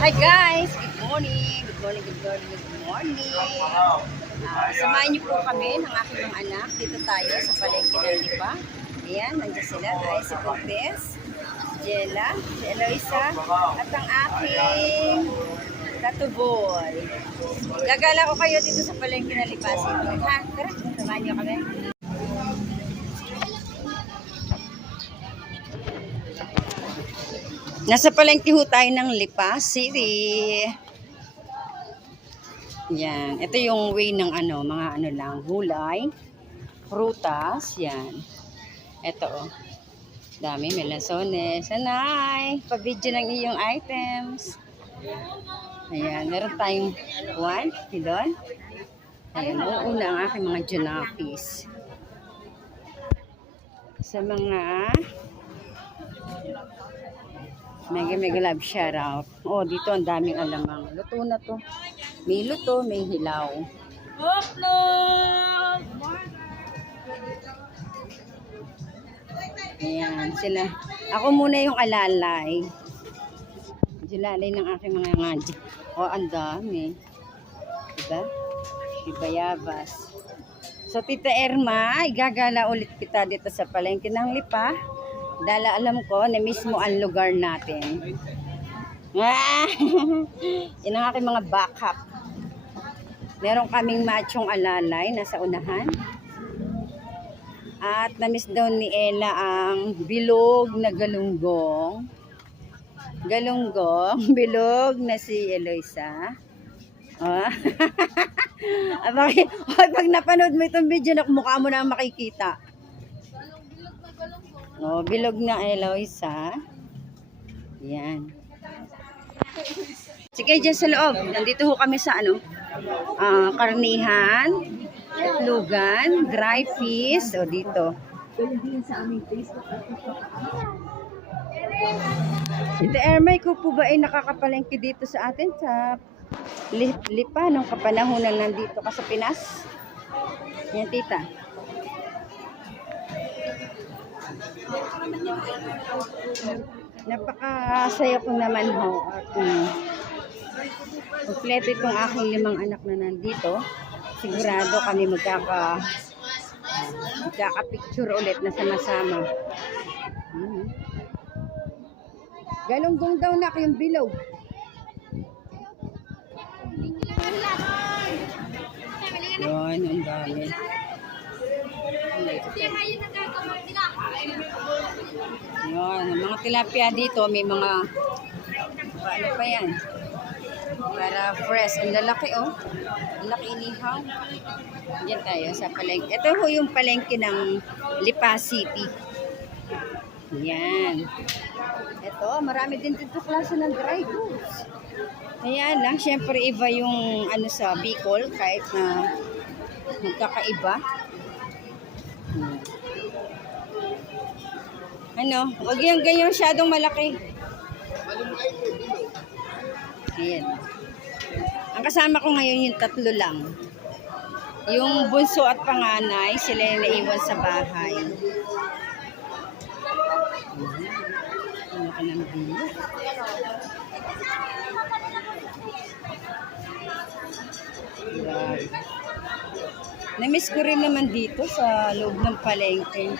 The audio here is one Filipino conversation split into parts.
Hi guys! Good morning! Good morning, good morning, good morning! Ah, samahan niyo po kami ng aking mga anak. Dito tayo sa palengke ng Lipa. Ayan, nandiyan sila. Ay, si Cortez, Jella, si Eloisa, at ang aking tatuboy. Gagala ko kayo dito sa palengke ng Lipa. Ha? Tara, samahan niyo kami. Nasa palengke ho tayo ng Lipa City. Yan. Ito yung way ng ano, mga ano lang, gulay, prutas, yan. Ito oh. Dami, melansones. Sanay! Pabidyo ng iyong items. Ayan, meron tayong one, doon. Ayan, uuna ang aking mga junakis. Sa mga Mega mega love shout out. Oh, dito ang daming alamang. Luto na to. May luto, may hilaw. Ayan, sila. Ako muna yung alalay. Alalay ng aking mga ngadyo. Oh, ang dami. Diba? Shibayabas. So, Tita Erma, igagala ulit kita dito sa palengke ng Lipa. Dahil alam ko na mismo ang lugar natin. Ah! Yan ang aking mga backup. Meron kaming machong alalay nasa unahan. At namiss daw ni Ella ang bilog na galunggong. Galunggong, bilog na si Eloisa. Oh. Pag napanood mo itong video, mukha mo na makikita. Oh, bilog na Eloisa. Yan. Sige, dyan sa loob. Nandito ho kami sa ano, ah, karnihan, lugan, dry fish. O, dito. Ito, Ermay ko po ba ay nakakapalengke dito sa atin sa li- lipa nung kapanahonan nandito ka sa Pinas? Yan, tita. Napakasaya ko naman ho. At um, kompleto itong aking limang anak na nandito. Sigurado kami magkaka magkaka-picture ulit na sama-sama. Mhm. Galunggong daw na yung bilog. Yun, ang dami. Yun, mga tilapia dito, may mga, ano pa yan? Para fresh. Ang lalaki, oh. Ang laki inihaw. Diyan tayo sa palengke. Ito ho yung palengke ng Lipa City. Yan. Ito, marami din dito klase ng dry goods. Kaya lang, syempre iba yung ano sa Bicol, kahit na magkakaiba. Ano, wag yung ganyan masyadong malaki. Ayan. Ang kasama ko ngayon yung tatlo lang. Yung bunso at panganay, sila yung naiwan sa bahay. Ano ka ng bilo? Namiss ko rin naman dito sa loob ng palengke.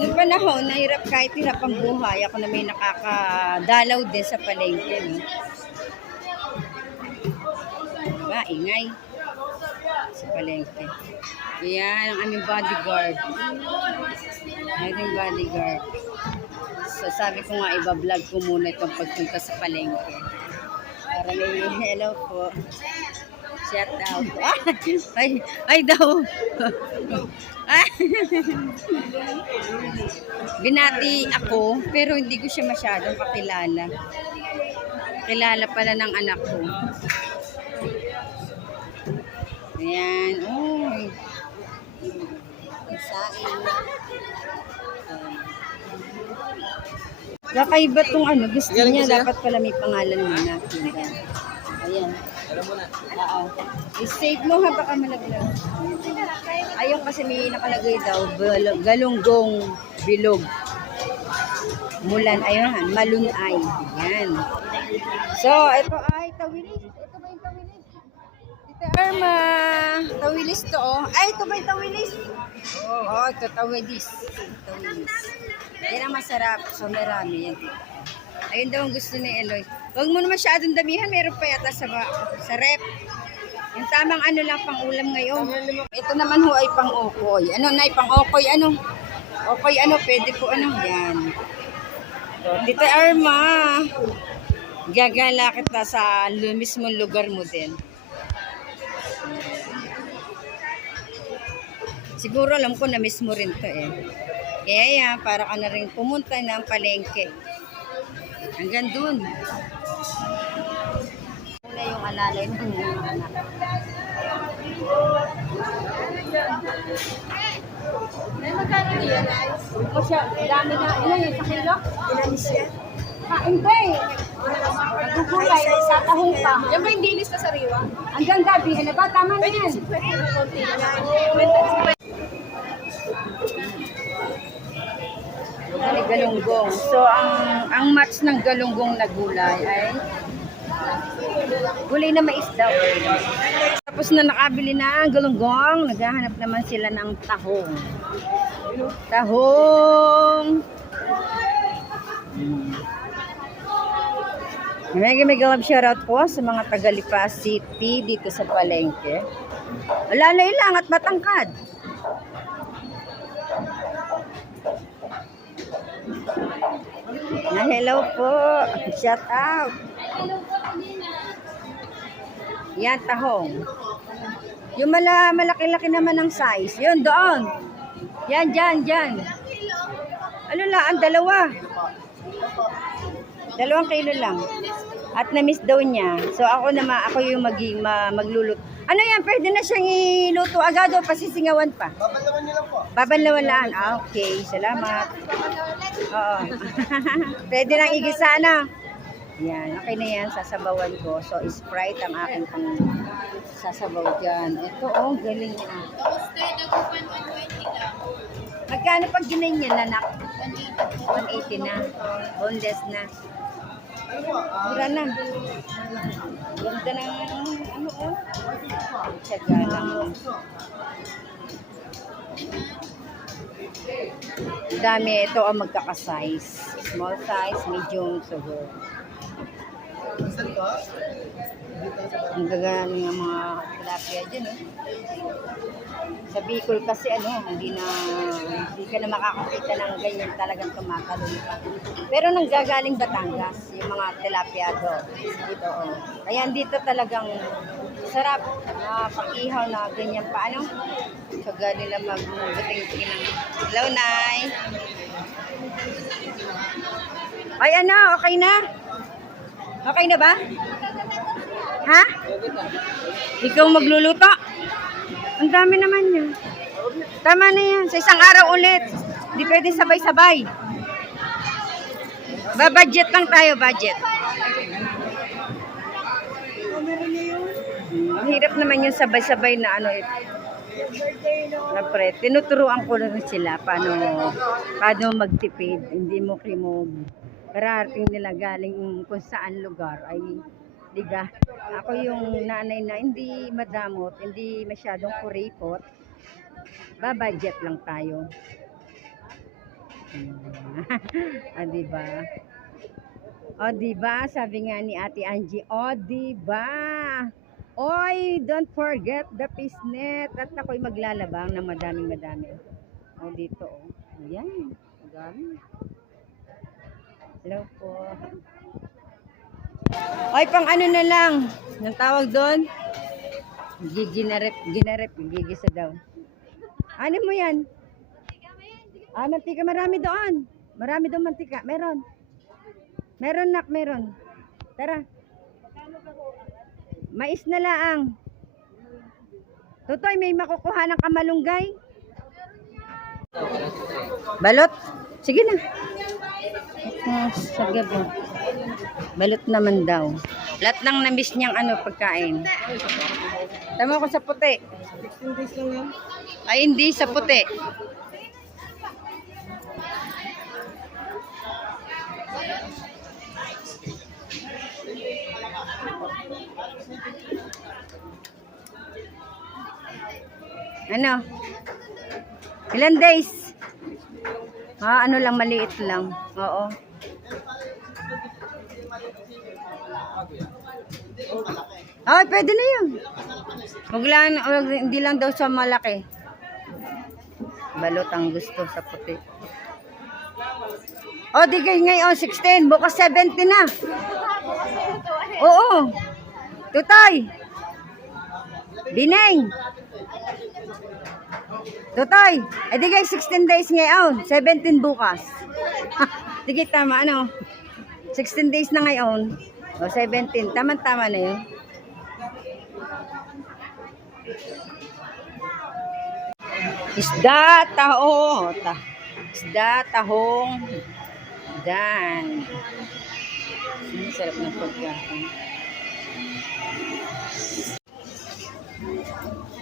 Noong panahon, nahirap kahit hirap ang buhay, ako na may nakakadalaw din sa palengke. No? Diba, ingay sa palengke. Yan ang aming bodyguard. Aming bodyguard. So sabi ko nga, iba-vlog ko muna itong pagpunta sa palengke. Para may hello po. Shout out. Ay, ay daw. Binati ako, pero hindi ko siya masyadong kakilala. Kilala pala ng anak ko. Ayan. Uy. Sain. Kakaiba tong ano, gusto niya, dapat pala may pangalan muna. Ayan. Ayan. Oo. I-save mo ha, baka malaglag. Ayun kasi may nakalagay daw, galunggong bilog. Mulan, ayun, malunay. Yan. So, ito ay tawilis. Ito ba yung tawilis? Tita Irma. Tawilis to, oh. Ay, ito ba yung tawilis? Oo, oh, ito tawilis. Tawilis. Yan ang masarap. So, marami yan. Ayun daw ang gusto ni Eloy. Huwag mo na masyadong damihan. Meron pa yata sa, sa rep. Yung tamang ano lang pang ulam ngayon. Ito naman ho ay pang okoy. Ano na pang okoy ano? Okoy ano, pwede po ano. Yan. Tita Irma. Gagala kita sa mismong lugar mo din. Siguro alam ko na miss mo rin to eh. Kaya yan, para ka na rin pumunta ng palengke. Hanggang dun. Wala yung alalay ng mga anak. Ay, magkano niya, guys? O siya, dami na. Ano yun, sa kilo? Ah, hindi. Nagugulay, sa tahong pa. Yan ba yung dilis na sariwa? Hanggang gabi, ano ba? Tama na yan. Na galunggong. So, ang ang match ng galunggong na gulay ay gulay na mais daw. Tapos na nakabili na ang galunggong, naghahanap naman sila ng tahong. Tahong! Mega mega love shoutout po sa mga taga Lipa City dito sa Palengke. Lalay lang at matangkad. Na hello po. Shout out. Yan, tahong. Yung mala, malaki-laki naman ng size. Yun, doon. Yan, dyan, dyan. Ano lang, ang dalawa. Dalawang kilo lang. At na-miss daw niya. So ako naman, ako yung maging ma, magluluto. Ano yan, pwede na siyang iluto agad o pasisingawan pa? Babalawan niyo lang po. Babanlawan lang. Ah, okay. Salamat. Oo. Pwede nang igisa na. Yan. Okay na yan. Sasabawan ko. So, Sprite ang aking pang sasabaw dyan. Ito, oh, galing niya. Magkano pag ginanyan, anak? 180 na. Boneless na. Mura na. Ganda ng ano, oh. Tsaga lang. Ang dami. Ito ang magkaka-size. Small size, medium, siguro. Ang gagana ng mga tilapia dyan, eh. Sa Bicol kasi, ano, hindi na, hindi ka na makakakita ng ganyan talagang tumatalon pa. Pero nang gagaling Batangas, yung mga tilapia do, dito, oh. Kaya dito talagang sarap na na ganyan pa, ano. So, nila mag-buting ng Hello, Nay. Ay, ano, okay na? Okay na ba? Ha? Ikaw magluluto? Ang dami naman yun. Tama na yan. Sa isang araw ulit. Hindi pwede sabay-sabay. Ba-budget lang tayo, budget. Mahirap naman yung sabay-sabay na ano eh. Na pre, tinuturuan ko rin sila paano, paano magtipid. Hindi mo kimog. Kararating nila galing kung saan lugar ay diga. Ako yung nanay na hindi madamot, hindi masyadong kuripot. Ba-budget lang tayo. ah, di ba? O, di ba? Sabi nga ni Ate Angie, o, di ba? Oy, don't forget the pisnet. At ako'y maglalabang na madaming madami. O, dito, o. Ayan. Ang dami. Hello po. Oy, pang ano na lang. Ang tawag doon? Giginarep, ginarep, gigisa daw. Ano mo yan? Ah, mantika, marami doon. Marami doon mantika. Meron. Meron nak, meron. Tara. Mais na laang. Tutoy, may makukuha ng kamalunggay. Balot? Sige na. Sa gabi. Balot naman daw. Lahat ng namiss niyang ano pagkain. Tama ko sa puti. 16 days lang yan. Ay, hindi sa puti. Ano? Ilan days? Ah, ano lang, maliit lang. Oo. Ay, pwede na yun. Wag lang, wag, hindi lang daw sa malaki. Balot ang gusto sa puti. O, di kayo ngayon, 16. Bukas 70 na. Oo. Tutay. Bineng. Tutay. Eh, di kayo 16 days ngayon. 17 bukas. kayo tama, ano? 16 days na ngayon. O, 17. Tama-tama na yun. Isda, taho. Ta isda, tahong. Dan. Sarap ng pagkain.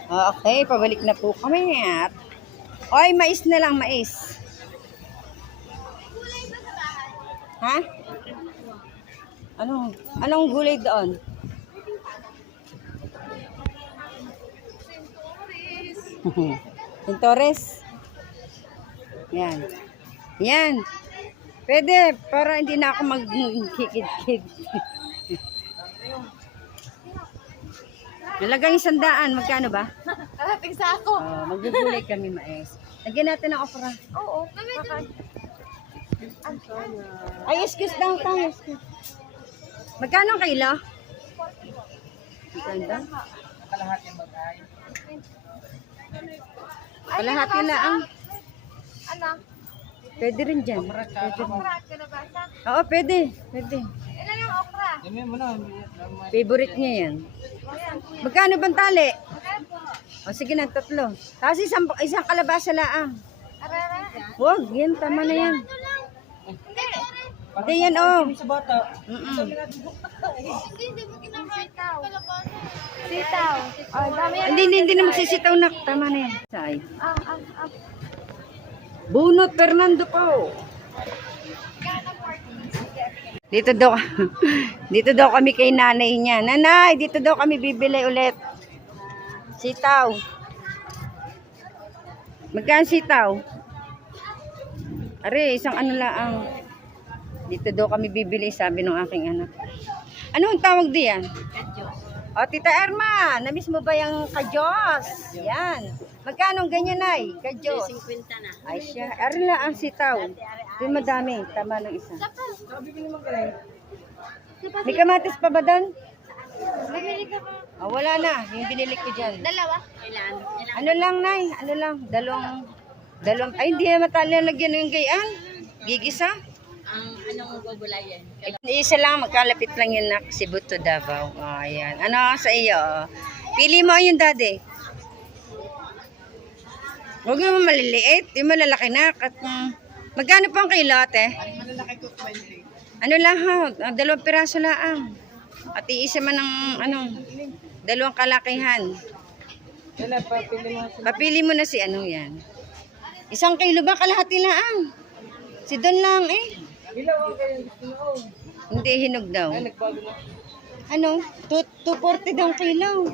Okay, pabalik na po kami at Oy, mais na lang, mais. Ha? Ano? Anong gulay doon? Pintores. Yan. Yan. Pwede, para hindi na ako magkikid-kid. Nalagang isang daan, magkano ba? Karating sa ako. Oh, magugulay kami mais. Lagyan natin ng okra. Oo. Baka- Ay, excuse lang tayo. excuse. Magkano ang kilo? Magkano? Kalahati lang ang. Ano? Pwede rin dyan. Pwede rin. Oo, pwede. Pwede. Ilan yung okra? Dami mo na. Favorite niya yan. Magkano bang tali? O sige na, tatlo. Tapos isang, isang kalabasa laang. Arara. Huwag, yan, tama na yan. Hindi. Yan, oh. Sa bata. Sitaw. Yan. Hindi, hindi, hindi na magsisitaw na. Tama na yan. Ah, ah, ah. Bunot Fernando po. Dito daw, dito daw kami kay nanay niya. Nanay, dito daw kami bibili ulit. Sitaw. Magkano sitaw? Are, isang ano lang. Dito daw kami bibili, sabi ng aking anak. Ano ang tawag diyan? O, Tita Erma, namiss mo ba yung kajos? Yan. Magkano ganyan ay? Kajos. 50 na. Ay siya. Arin lang ang sitaw. Ito yung madami. Tama ng isa. May kamatis pa ba doon? Bumili ka ba? Oh, wala na. Yung binili ko dyan. Dalawa? Ilan? Ano lang, Nay? Ano lang? Dalawang... Dalawang... Ay, hindi na matali lagyan ng gayaan. Gigisa. Ang anong gugulayan? Isa lang, magkalapit lang yun na Cebu to Davao. Oh, ayan. Ano sa iyo? Pili mo yung daddy. Huwag naman maliliit. Yung malalaki na. Kat, mm, magkano pang kilo, ate? Malalaki ko 20. Ano lang ha? Ah, Dalawang piraso lang. At iisa man ng ano, dalawang kalakihan. Wala pa, pili mo sa Papili mo na si ano yan. Isang kilo ba? Kalahati lang. Si Don lang eh. Ilaw ang kayo. Hindi hinog daw. Ay, nagbago na. Ano? Two- 240 daw kilo.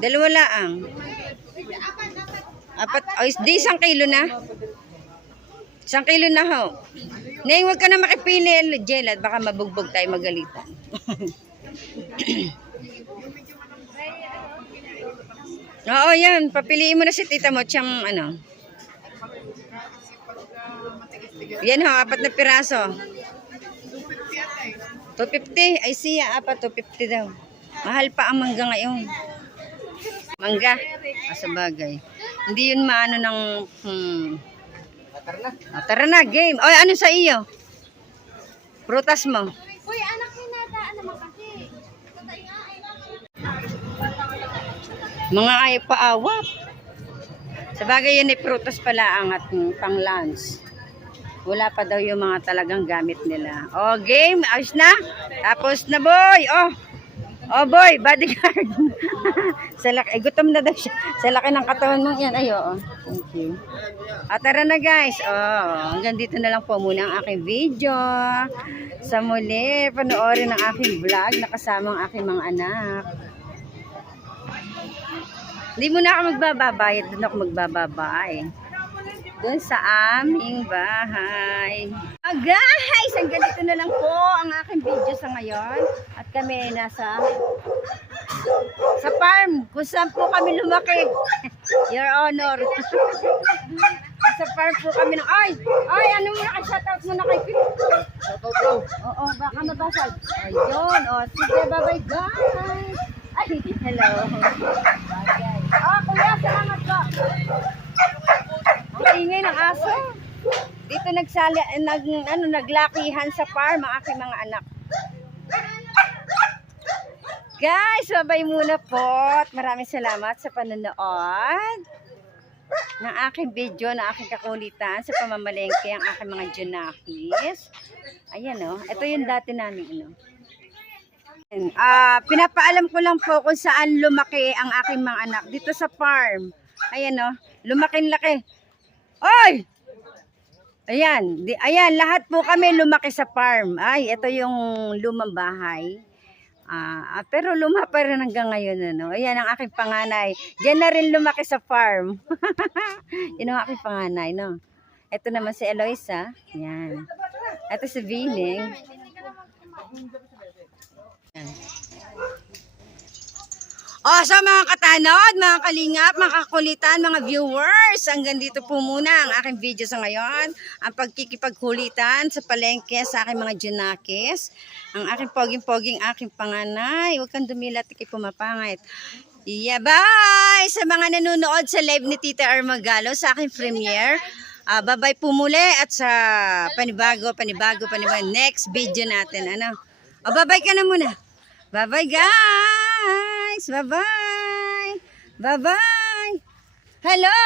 Dalawa laang. Apat, oh, di isang kilo na. Isang kilo na ho. Neng, huwag ka na makipili, Jel, at baka mabugbog tayo magalitan. Oo, yan. Papiliin mo na si tita mo, siyang ano. Yan ho, apat na piraso. 250. Ay siya, apat 250 daw. Mahal pa ang mangga ngayon. Mangga. Ah, sa bagay. Hindi yun maano ng... Hmm. Tara na. Ah, tara na, game. Oy, ano sa iyo? Prutas mo. Uy, anak ni Nata, ano naman kasi? Ay Mga ay paawat. Sa bagay yan ay prutas pala ang at mm, pang lunch. Wala pa daw yung mga talagang gamit nila. Oh, game. Ayos na. Tapos na, boy. Oh. Oh, boy. Bodyguard. sa laki. Gutom na daw siya. Sa laki ng katawan mo. Yan. Ayo. Oh. Thank you. At tara na, guys. Oh, hanggang dito na lang po muna ang aking video. Sa muli, panoorin ang aking vlog na kasama ang aking mga anak. Hindi muna ako magbababayad. Doon ako magbababay. Doon sa aming bahay. Ah, guys! Ang ganito na lang po ang aking video sa ngayon. At kami nasa sa farm. Kung saan po kami lumaki. Your Honor. sa farm po kami ng... Ay! Ay! Ano mo na? Shoutout mo na kay Pete. Shoutout bro. Oo, baka mabasag. Ayun, o. Sige, bye-bye, guys. Ay, hello. Bye, guys. Oh, kuya, salamat po. Ang ingay ng aso. Dito nagsali, nag, ano, naglakihan sa farm ang aking mga anak. Guys, babay muna po. Maraming salamat sa panonood ng aking video na aking kakulitan sa pamamalengke ang aking mga junakis. Ayan o. Ito yung dati namin ano. Ah, pinapaalam ko lang po kung saan lumaki ang aking mga anak dito sa farm. Ayan o. Lumaki-laki. Oy! Ayan, di, ayan, lahat po kami lumaki sa farm. Ay, ito yung lumang bahay. Ah, ah, pero luma pa rin hanggang ngayon ano. Ayan ang aking panganay. Diyan na rin lumaki sa farm. Yun ang aking panganay, no. Ito naman si Eloisa. Yan. Ito si Vining. Yan. Oh, mga katanod, mga kalingap, mga kakulitan, mga viewers, hanggang dito po muna ang aking video sa ngayon. Ang pagkikipagkulitan sa palengke sa aking mga junakis. Ang aking poging-poging aking panganay. Huwag kang dumilat, ikay pumapangit. Yeah, bye! Sa mga nanonood sa live ni Tita Armagalo sa aking premiere. Ah, bye-bye po muli at sa panibago, panibago, panibago. Next video natin. Ano? O, bye-bye ka na muna. Bye-bye guys! Bye-bye! Bye-bye! Hello!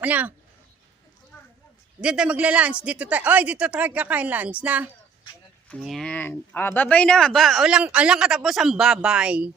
Ano? Dito magla-lunch. Dito tayo. Oy, dito tayo kakain lunch na. Yan. Ah, bye-bye na. Ba, walang, walang katapos ang bye-bye.